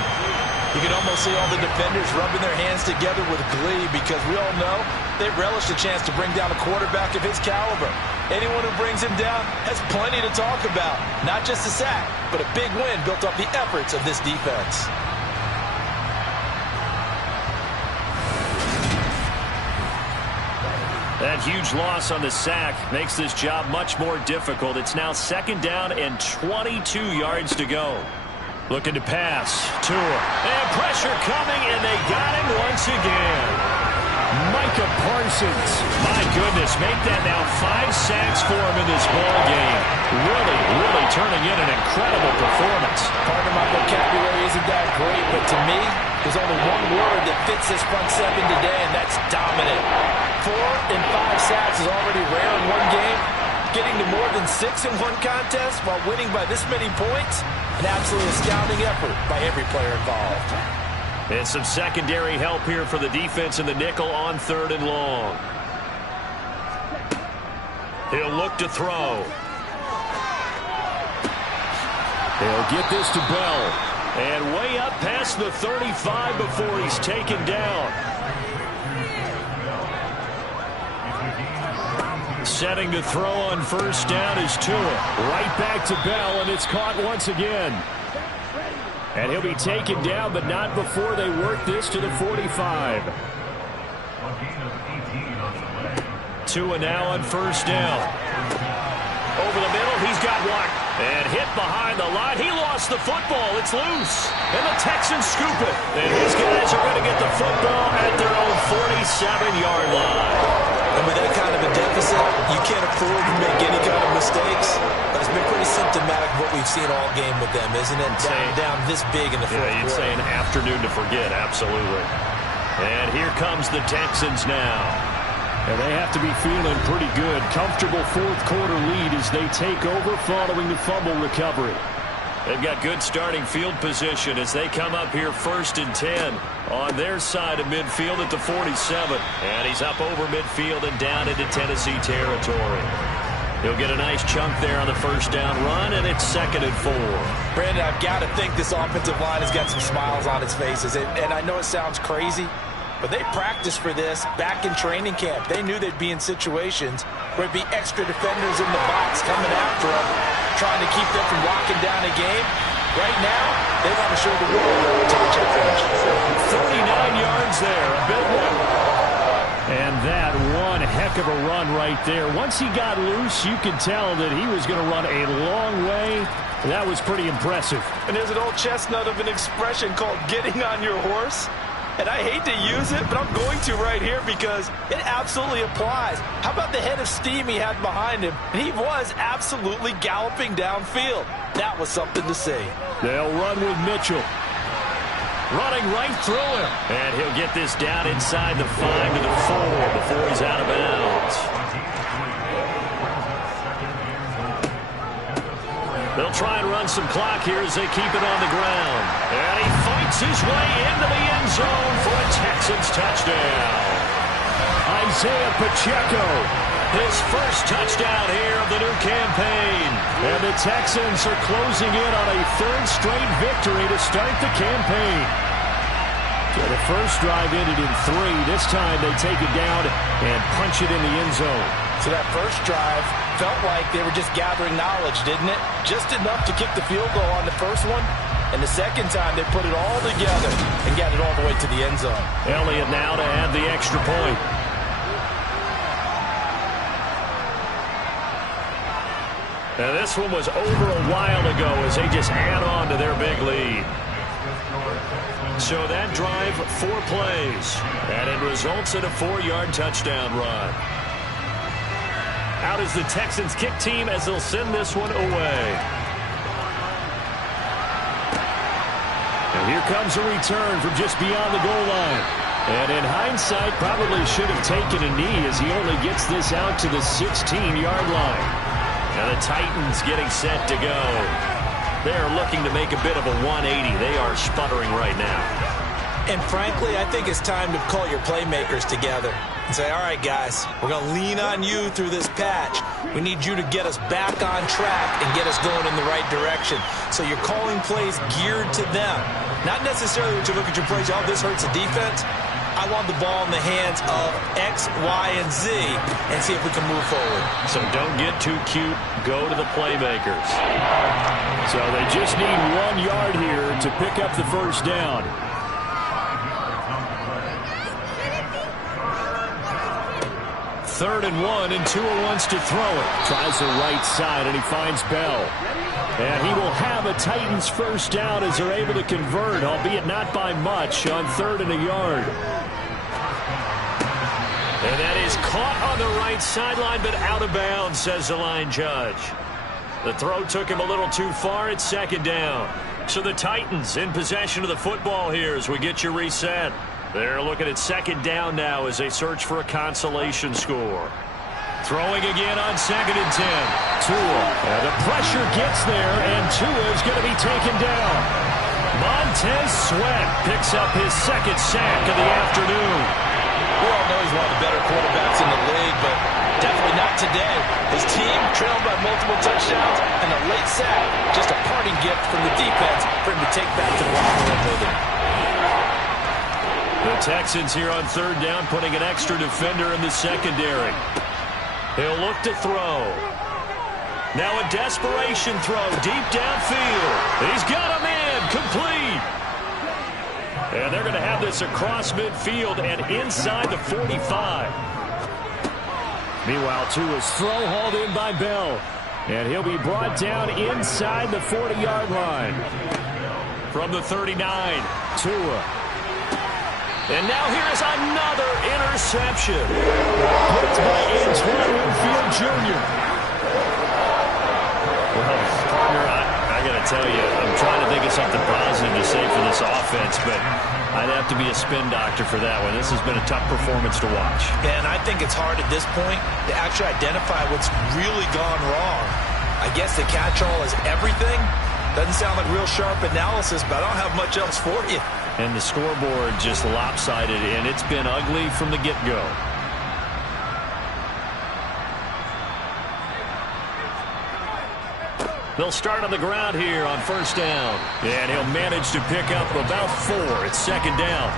You can almost see all the defenders rubbing their hands together with glee because we all know they relish the chance to bring down a quarterback of his caliber. Anyone who brings him down has plenty to talk about. Not just a sack, but a big win built off the efforts of this defense. That huge loss on the sack makes this job much more difficult. It's now 2nd down and 22 yards to go. Looking to pass. Tua. And pressure coming, and they got him once again. Micah Parsons. My goodness, make that now 5 sacks for him in this ball game. Really turning in an incredible performance. Part of my vocabulary isn't that great, but to me, there's only one word that fits this front 7 today, and that's dominant. 4 and 5 sacks is already rare in one game. Getting to more than 6 in one contest while winning by this many points, an absolutely astounding effort by every player involved. And some secondary help here for the defense in the nickel on 3rd and long. He'll look to throw. They'll get this to Bell. And way up past the 35 before he's taken down. Setting to throw on 1st down is Tua. Right back to Bell, and it's caught once again. And he'll be taken down, but not before they work this to the 45. Tua now on 1st down. Over the middle, he's got one. And hit behind the line. He lost the football. It's loose. And the Texans scoop it. And his guys are going to get the football at their own 47-yard line. And with that kind of a deficit, you can't afford to make any kind of mistakes. But it's been pretty symptomatic of what we've seen all game with them, isn't it? Down this big in the fourth quarter. You'd say an afternoon to forget, absolutely. And here comes the Texans now. And they have to be feeling pretty good. Comfortable fourth quarter lead as they take over following the fumble recovery. They've got good starting field position as they come up here 1st and 10 on their side of midfield at the 47. And he's up over midfield and down into Tennessee territory. He'll get a nice chunk there on the first down run, and it's 2nd and 4. Brandon, I've got to think this offensive line has got some smiles on its faces. And I know it sounds crazy, but they practiced for this back in training camp. They knew they'd be in situations where it'd be extra defenders in the box coming after them, trying to keep them from locking down a game. Right now, they want to show the world to the challenge. 39 yards there, a big one. And that one heck of a run right there. Once he got loose, you could tell that he was going to run a long way. That was pretty impressive. And there's an old chestnut of an expression called getting on your horse. And I hate to use it, but I'm going to right here because it absolutely applies. How about the head of steam he had behind him? And he was absolutely galloping downfield. That was something to see. They'll run with Mitchell. Running right through him. And he'll get this down inside the 5 to the 4 before he's out of bounds. They'll try and run some clock here as they keep it on the ground. And he fights his way into the end zone for a Texans touchdown. Isaiah Pacheco. His first touchdown here of the new campaign. And the Texans are closing in on a 3rd straight victory to start the campaign. So the first drive ended in 3. This time they take it down and punch it in the end zone. So that first drive felt like they were just gathering knowledge, didn't it? Just enough to kick the field goal on the first one. And the second time they put it all together and got it all the way to the end zone. Elliott now to add the extra point. Now this one was over a while ago as they just add on to their big lead. So that drive, 4 plays, and it results in a 4-yard touchdown run. Out is the Texans kick team as they'll send this one away. And here comes a return from just beyond the goal line. And in hindsight, probably should have taken a knee as he only gets this out to the 16-yard line. And the Titans getting set to go. They're looking to make a bit of a 180. They are sputtering right now. And frankly, I think it's time to call your playmakers together and say, all right, guys, we're going to lean on you through this patch. We need you to get us back on track and get us going in the right direction. So you're calling plays geared to them. Not necessarily when you look at your plays, oh, this hurts the defense. I want the ball in the hands of X, Y, and Z and see if we can move forward. So don't get too cute. Go to the playmakers. So they just need 1 yard here to pick up the first down. Third and 1, and Tua wants to throw it. Tries the right side, and he finds Bell. And he will have a Titans first down as they're able to convert, albeit not by much, on 3rd and a yard. And that is caught on the right sideline, but out of bounds, says the line judge. The throw took him a little too far. It's 2nd down. So the Titans in possession of the football here as we get you reset. They're looking at 2nd down now as they search for a consolation score. Throwing again on 2nd and 10. Tua. And the pressure gets there, and Tua is going to be taken down. Montez Sweat picks up his 2nd sack of the afternoon. We all know he's one of the better quarterbacks in the league, but definitely not today. His team trailed by multiple touchdowns, and a late sack, just a parting gift from the defense for him to take back to the locker room with him. The Texans here on 3rd down, putting an extra defender in the secondary. He'll look to throw. Now a desperation throw deep downfield. He's got him in, complete. And they're going to have this across midfield and inside the 45. Meanwhile, Tua's throw hauled in by Bell. And he'll be brought down inside the 40-yard line. From the 39, Tua. And now here is another interception. Picked by Antoine Winfield Jr. Well, tell you, I'm trying to think of something positive to say for this offense, but I'd have to be a spin doctor for that one. This has been a tough performance to watch. And I think it's hard at this point to actually identify what's really gone wrong. I guess the catch-all is everything. Doesn't sound like real sharp analysis, but I don't have much else for you. And the scoreboard just lopsided, and it's been ugly from the get-go. They'll start on the ground here on first down. And he'll manage to pick up about 4. It's second down.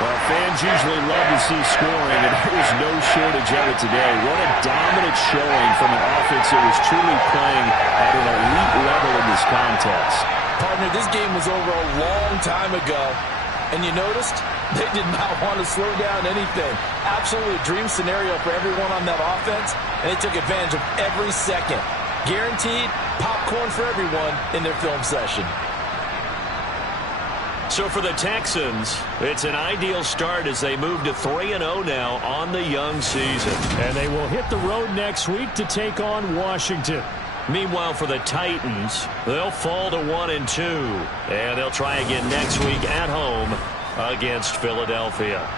Well, fans usually love to see scoring, and there's no shortage of it today. What a dominant showing from an offense that was truly playing at an elite level in this contest. Partner, this game was over a long time ago. And you noticed they did not want to slow down anything. Absolutely a dream scenario for everyone on that offense, and they took advantage of every second. Guaranteed popcorn for everyone in their film session. So for the Texans, it's an ideal start as they move to 3-0 now on the young season. And they will hit the road next week to take on Washington. Meanwhile, for the Titans, they'll fall to 1-2. And they'll try again next week at home against Philadelphia.